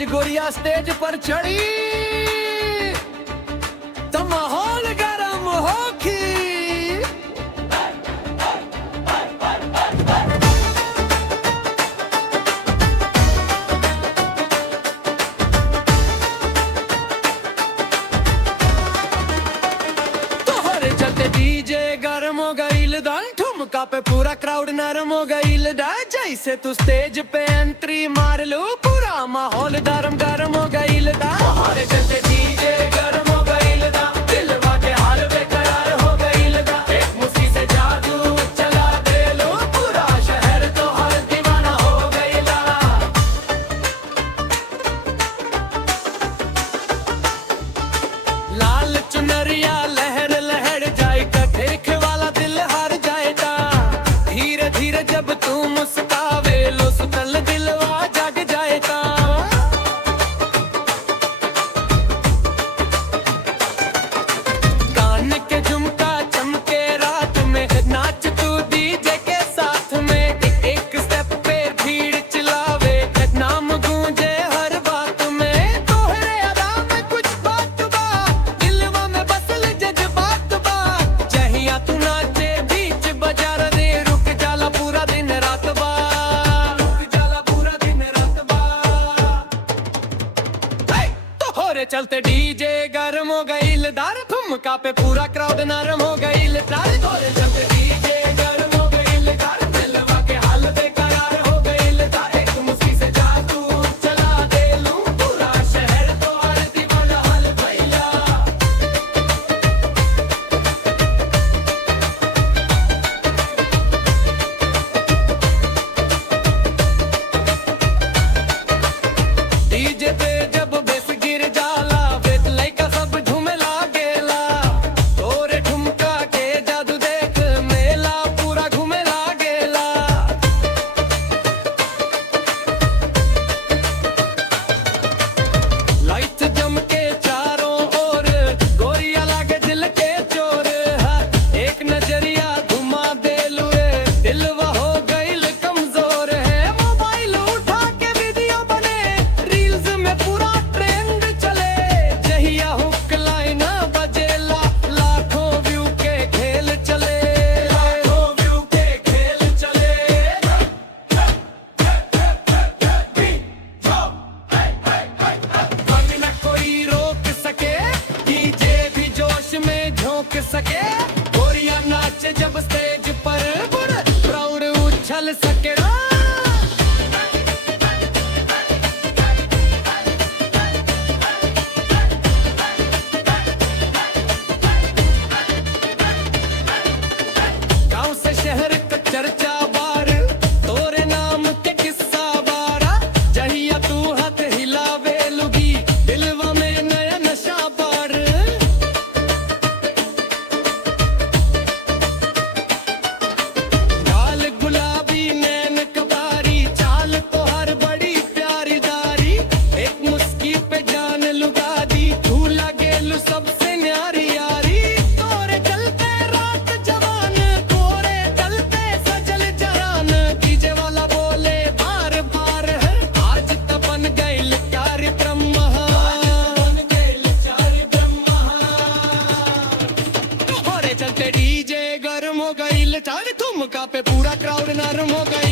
आज गोरिया स्टेज पर चढ़ी तो माहौल गरम होगी। तोहरे चलते डीजे गरम हो गईल दा, ठुमका पे पूरा क्राउड नरम हो गईल दा। जैसे तू स्टेज पे एंट्री मार लो पूरा माहौल गरम गरम हो गईल दा। तोहरे चलते डीजे गरम हो गईल दा, दिलवा के हाल बेकरार हो गईल दा। एक मुस्की से जादू चला दे लो, पूरा शहर तो हर दीवाना हो गईला। लाल चुनरिया लहर लहर जाए का, देख वाला दिल हार जाएगा। धीरे धीरे जब तू मुस्कावे लो, सुतल दिलवा जाग जाएगा। कान के झुमका चमके रात में, नाच तू डीजे के साथ में। एक स्टेप पे भीड़ चिल्लावे, नाम गूंजे हर बात में। तोहरे अदा में कुछ बात बा, दिलवा में बसल जज्बात बा। जहिया तू नाचे बीच बाजार रे, रुक जाला पूरा दिन रात बा, रुक जाला पूरा दिन रात बा। तोहरे चलते डीजे गरम हो गईल दार, ठुमका पे पूरा क्राउड नरम हो गईल दार। तोहरे चलते डीजे गरम हो गईल दार, दिलवा के हाल बेकरार हो गईल दार। एक मुस्की से जादू चला दे लूं, पूरा शहर तो हर दीवाना हाल भइला। डीजे पे जब बेस गिर जाला, वेद लइका सब झूमे लागेला। तोरे ठुमका के जादू देख मेला पूरा घूमे लागेला। लाइट जम के चारों ओर, गोरिया लागे दिल के चोर। एक नजरिया घुमा दे लुए, दिलवा हो गईल कमजोर है। मोबाइल उठा के वीडियो बने, रील्स में पूरा ट्रेंड चले। जहिया हुक लाइन बजेला, लाखों व्यू के खेल चले, लाखों व्यू के खेल चले। कभी न कोई रोक सके, डीजे भी जोश में झोंक सके। गोरिया नाचे जब स्टेज पर, क्राउड उछल सके। गांव से शहर का चर्चा बार, तोरे नाम के किस्सा बारा। जहिया तू हाथ हिलावे लुगी, दिलवा में नया नशा बार। गाल गुलाबी नैन कबारी, चाल तो हर बड़ी प्यारी दारी। एक मुस्की पे जान लुगा दी, तू लगे लू सबसे न्यारी यारी। तोरे चलते रात जवान, तोरे चलते सजल जरान। डीजे वाला बोले बार बार है, आज तो बन गईल कार्यक्रम बन गईल कार्यक्रम। तोरे चलते डीजे गरम हो गईल चार, ठुमका पे पूरा क्राउड नरम हो गईल।